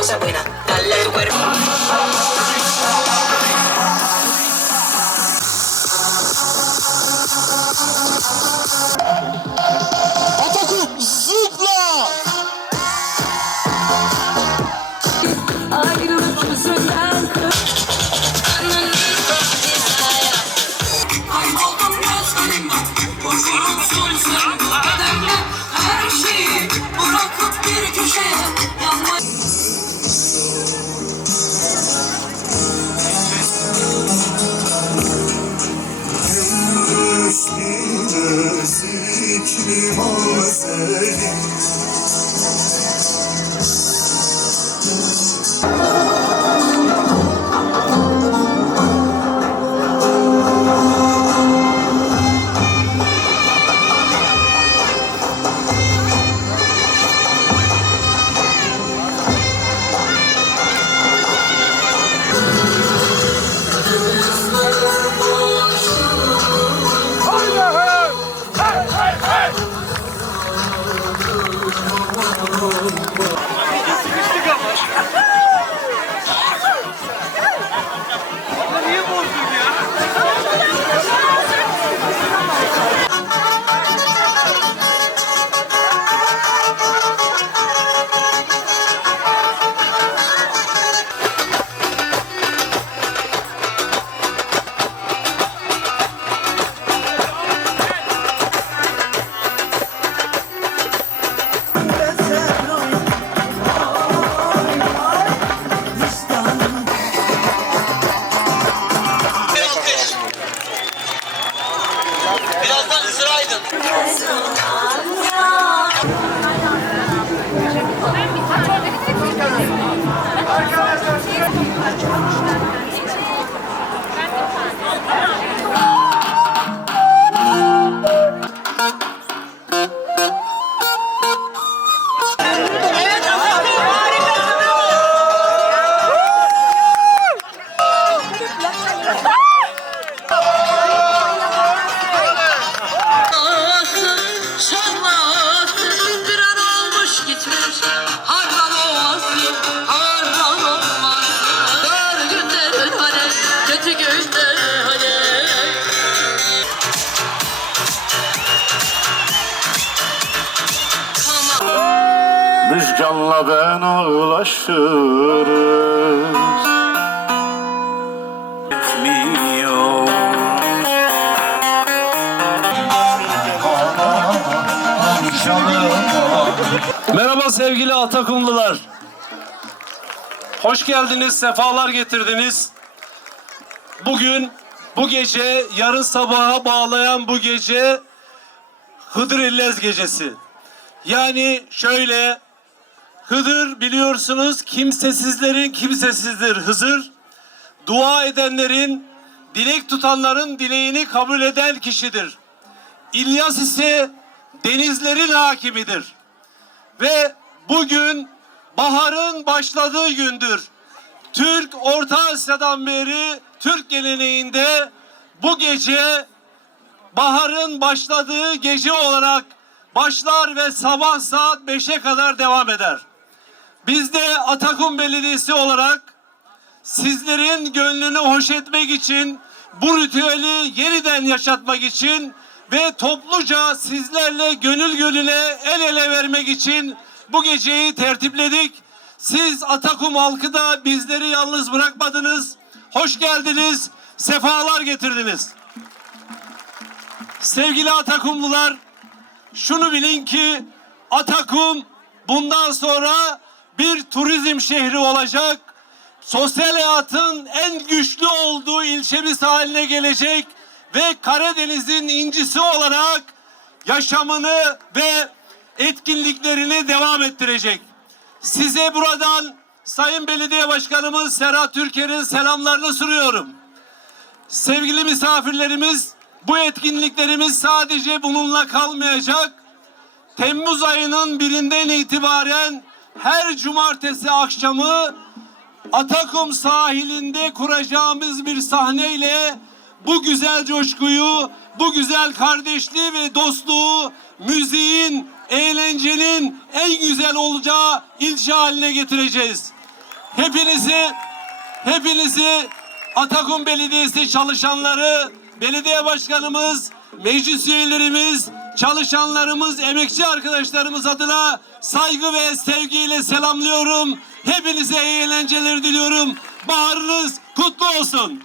cosa buena. Biz canla ben ağlaşırız. Etmiyor. Merhaba sevgili Atakumlular. Hoş geldiniz, sefalar getirdiniz. Bugün, bu gece, yarın sabaha bağlayan bu gece Hıdır İllez gecesi. Yani şöyle, Hıdır biliyorsunuz kimsesizlerin kimsesizdir Hızır. Dua edenlerin, dilek tutanların dileğini kabul eden kişidir. İlyas ise denizlerin hakimidir ve bugün baharın başladığı gündür. Türk Orta Asya'dan beri Türk geleneğinde bu gece baharın başladığı gece olarak başlar ve sabah saat 5'e kadar devam eder. Biz de Atakum Belediyesi olarak sizlerin gönlünü hoş etmek için bu ritüeli yeniden yaşatmak için ve topluca sizlerle gönül gönüle el ele vermek için bu geceyi tertipledik. Siz Atakum halkı da bizleri yalnız bırakmadınız. Hoş geldiniz, sefalar getirdiniz. Sevgili Atakumlular, şunu bilin ki Atakum bundan sonra bir turizm şehri olacak. Sosyal hayatın en güçlü olduğu ilçemiz haline gelecek ve Karadeniz'in incisi olarak yaşamını ve etkinliklerini devam ettirecek. Size buradan Sayın Belediye Başkanımız Serhat Türker'in selamlarını sunuyorum. Sevgili misafirlerimiz, bu etkinliklerimiz sadece bununla kalmayacak. Temmuz ayının birinden itibaren her cumartesi akşamı Atakum sahilinde kuracağımız bir sahneyle bu güzel coşkuyu, bu güzel kardeşliği ve dostluğu müziğin, eğlencenin en güzel olacağı ilçe haline getireceğiz. Hepinizi hepinizi Atakum Belediyesi çalışanları, belediye başkanımız, meclis üyelerimiz, çalışanlarımız, emekçi arkadaşlarımız adına saygı ve sevgiyle selamlıyorum. Hepinize iyi eğlenceler diliyorum. Baharınız kutlu olsun.